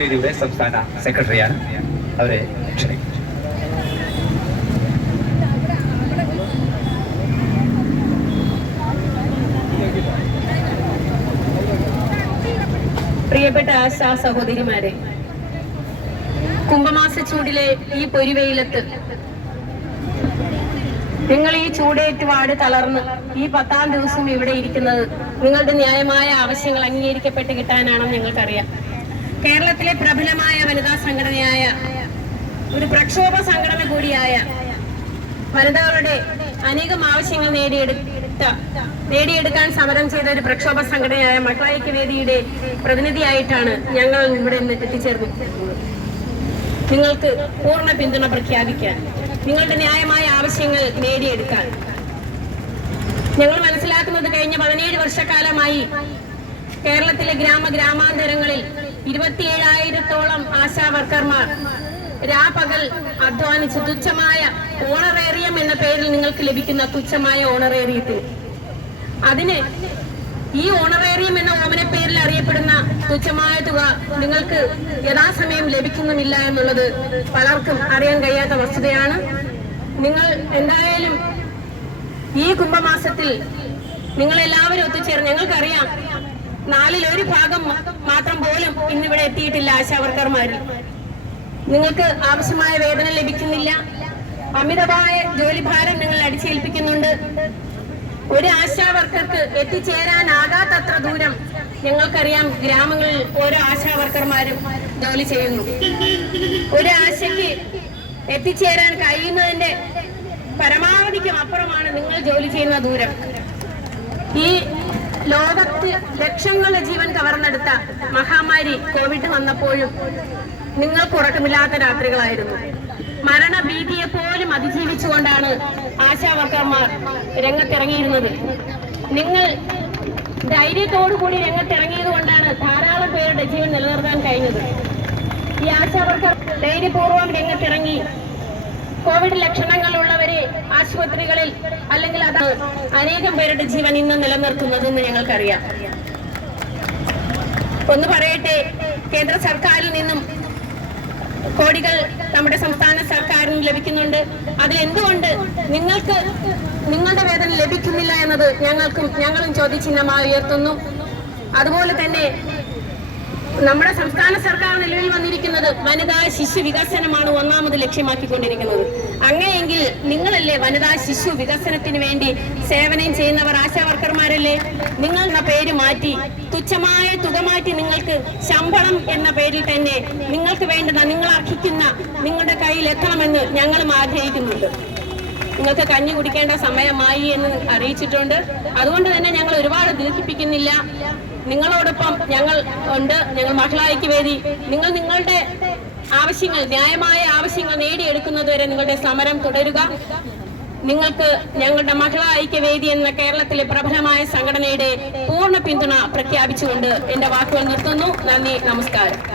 വേദിയുടെ സംസ്ഥാന സെക്രട്ടറിയാണ് അവരെ പ്രിയപ്പെട്ട ആശാ സഹോദരിമാരെ കുംഭമാസ ചൂടിലെ ഈ പൊരിവെയിലത്ത് നിങ്ങൾ ഈ ചൂടേറ്റ് വാട് തളർന്ന് ഈ പത്താം ദിവസം ഇവിടെ ഇരിക്കുന്നത് നിങ്ങളുടെ ന്യായമായ ആവശ്യങ്ങൾ അംഗീകരിക്കപ്പെട്ട് കിട്ടാനാണെന്ന് ഞങ്ങൾക്കറിയാം. കേരളത്തിലെ പ്രബലമായ വനിതാ സംഘടനയായ ഒരു പ്രക്ഷോഭ സംഘടന കൂടിയായ വനിതകളുടെ അനേകം ആവശ്യങ്ങൾ നേടിയെടുത്ത നേടിയെടുക്കാൻ സമരം ചെയ്ത ഒരു പ്രക്ഷോഭ സംഘടനയായ മക്കളൈക്യ വേദിയുടെ പ്രതിനിധിയായിട്ടാണ് ഞങ്ങൾ ഇവിടെ നിന്ന് എത്തിച്ചേർന്നിരിക്കുന്നത്. നിങ്ങൾക്ക് പൂർണ പിന്തുണ പ്രഖ്യാപിക്കാൻ നിങ്ങളുടെ ന്യായമായ ആവശ്യങ്ങൾ നേടിയെടുക്കാൻ. ഞങ്ങൾ മനസ്സിലാക്കുന്നത് കഴിഞ്ഞ പതിനേഴ് വർഷക്കാലമായി കേരളത്തിലെ ഗ്രാമ ഗ്രാമാന്തരങ്ങളിൽ ഇരുപത്തിയേഴായിരത്തോളം ആശാ വർക്കർമാർ രാപകൽ അധ്വാനിച്ച് തുച്ഛമായ ഓണറേറിയം എന്ന പേരിൽ നിങ്ങൾക്ക് ലഭിക്കുന്ന തുച്ഛമായ ഓണറേറിയത്തിൽ. അതിന് ഈ ഓണറേറിയം എന്ന ഓമന പേരിൽ അറിയപ്പെടുന്ന തുച്ഛമായ തുക നിങ്ങൾക്ക് യഥാസമയം ലഭിക്കുന്നുമില്ല എന്നുള്ളത് പലർക്കും അറിയാൻ കഴിയാത്ത വസ്തുതയാണ്. നിങ്ങൾ എന്തായാലും ഈ കുംഭമാസത്തിൽ നിങ്ങളെല്ലാവരും ഒത്തുചേർന്ന് ഞങ്ങൾക്കറിയാം നാലിൽ ഒരു ഭാഗം മാത്രം പോലും ഇന്നിവിടെ എത്തിയിട്ടില്ല ആശാവർക്കർമാരിൽ നിങ്ങൾക്ക് ആവശ്യമായ വേതനം ലഭിക്കുന്നില്ല. അമിതമായ ജോലിഭാരം നിങ്ങൾ അടിച്ചേൽപ്പിക്കുന്നുണ്ട്. ഒരു ആശാവർക്കർക്ക് എത്തിച്ചേരാനാകാത്തത്ര ദൂരം ഞങ്ങൾക്കറിയാം ഗ്രാമങ്ങളിൽ ഓരോ ആശാവർക്കർമാരും ജോലി ചെയ്യുന്നു. ഒരു ആശയ്ക്ക് എത്തിച്ചേരാൻ കഴിയുന്നതിന്റെ പരമാവധിക്കും അപ്പുറമാണ് നിങ്ങൾ ജോലി ചെയ്യുന്ന ദൂരം. ഈ ലോകത്ത് ലക്ഷങ്ങളുടെ ജീവൻ കവർന്നെടുത്ത മഹാമാരി കോവിഡ് വന്നപ്പോഴും നിങ്ങൾക്ക് ഉറക്കമില്ലാത്ത രാത്രികളായിരുന്നു. മരണഭീതിയെ പോലും അതിജീവിച്ചുകൊണ്ടാണ് ആശാവർക്കർമാർ രംഗത്തിറങ്ങിയിരുന്നത്. നിങ്ങൾ ധൈര്യത്തോടു കൂടി രംഗത്തിറങ്ങിയത് കൊണ്ടാണ് ധാരാളം പേരുടെ ജീവൻ നിലനിർത്താൻ കഴിഞ്ഞത്. ഈ ആശാവർക്കർ ധൈര്യപൂർവം രംഗത്തിറങ്ങി. കോവിഡ് ലക്ഷണങ്ങളുള്ളവരെ ആശുപത്രികളിൽ അല്ലെങ്കിൽ അത് അനേകം പേരുടെ ജീവൻ ഇന്ന് നിലനിർത്തുന്നതെന്ന് ഞങ്ങൾക്കറിയാം. ഒന്ന് പറയട്ടെ കേന്ദ്ര സർക്കാരിൽ നിന്നും കോടികൾ നമ്മുടെ സംസ്ഥാന സർക്കാരിന് ലഭിക്കുന്നുണ്ട്. അതിൽ എന്തുകൊണ്ട് നിങ്ങൾക്ക് നിങ്ങളുടെ വേതനം ലഭിക്കുന്നില്ല എന്നത് ഞങ്ങൾക്കും ഞങ്ങളും ചോദ്യചിഹ്നമായി ഉയർത്തുന്നു. അതുപോലെ തന്നെ നമ്മുടെ സംസ്ഥാന സർക്കാർ നിലവിൽ വന്നിരിക്കുന്നത് വനിതാ ശിശു വികസനമാണ് ഒന്നാമത് ലക്ഷ്യമാക്കിക്കൊണ്ടിരിക്കുന്നത്. അങ്ങനെയെങ്കിൽ നിങ്ങളല്ലേ വനിതാ ശിശു വികസനത്തിന് വേണ്ടി സേവനം ചെയ്യുന്നവർ ആശാവർക്കർമാരല്ലേ നിങ്ങൾ പേര് മാറ്റി തുച്ഛമായ തുക മാറ്റി നിങ്ങൾക്ക് ശമ്പളം എന്ന പേരിൽ തന്നെ നിങ്ങൾക്ക് വേണ്ടുന്ന നിങ്ങൾ അർഹിക്കുന്ന നിങ്ങളുടെ കയ്യിൽ എത്തണമെന്ന് ഞങ്ങളും ആഗ്രഹിക്കുന്നുണ്ട്. നിങ്ങൾക്ക് കഞ്ഞി കുടിക്കേണ്ട സമയമായി എന്ന് അറിയിച്ചിട്ടുണ്ട്. അതുകൊണ്ട് തന്നെ ഞങ്ങൾ ഒരുപാട് ദീർഘിപ്പിക്കുന്നില്ല. നിങ്ങളോടൊപ്പം ഞങ്ങൾ ഉണ്ട്. ഞങ്ങൾ മഹിളായ്ക്ക് വേദി നിങ്ങൾ നിങ്ങളുടെ ആവശ്യങ്ങൾ ന്യായമായ ആവശ്യങ്ങൾ നേടിയെടുക്കുന്നതുവരെ നിങ്ങളുടെ സമരം തുടരുക. നിങ്ങൾക്ക് ഞങ്ങളുടെ മഹിളാ ഐക്യവേദി എന്ന കേരളത്തിലെ പ്രബലമായ സംഘടനയുടെ പൂർണ പിന്തുണ പ്രഖ്യാപിച്ചുകൊണ്ട് എന്റെ വാക്കുകൾ നിർത്തുന്നു. നന്ദി നമസ്കാരം.